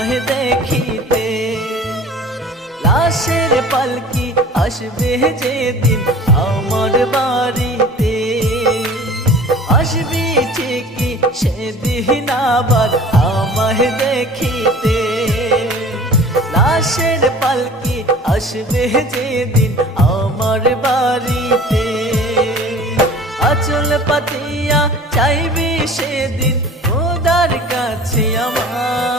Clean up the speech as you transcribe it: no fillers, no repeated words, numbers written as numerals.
আমায় দেখিতে। লাশের পালকি আসবে যেদিন আমার বাড়িতে, আসবি ঠিকই সেদিন আবার আমায় দেখিতে। লাশের পালকি আসবে যেদিন আমার বাড়িতে, আঁচল পাতিয়া চাইবি সেদিন খোদার কাছে আমার।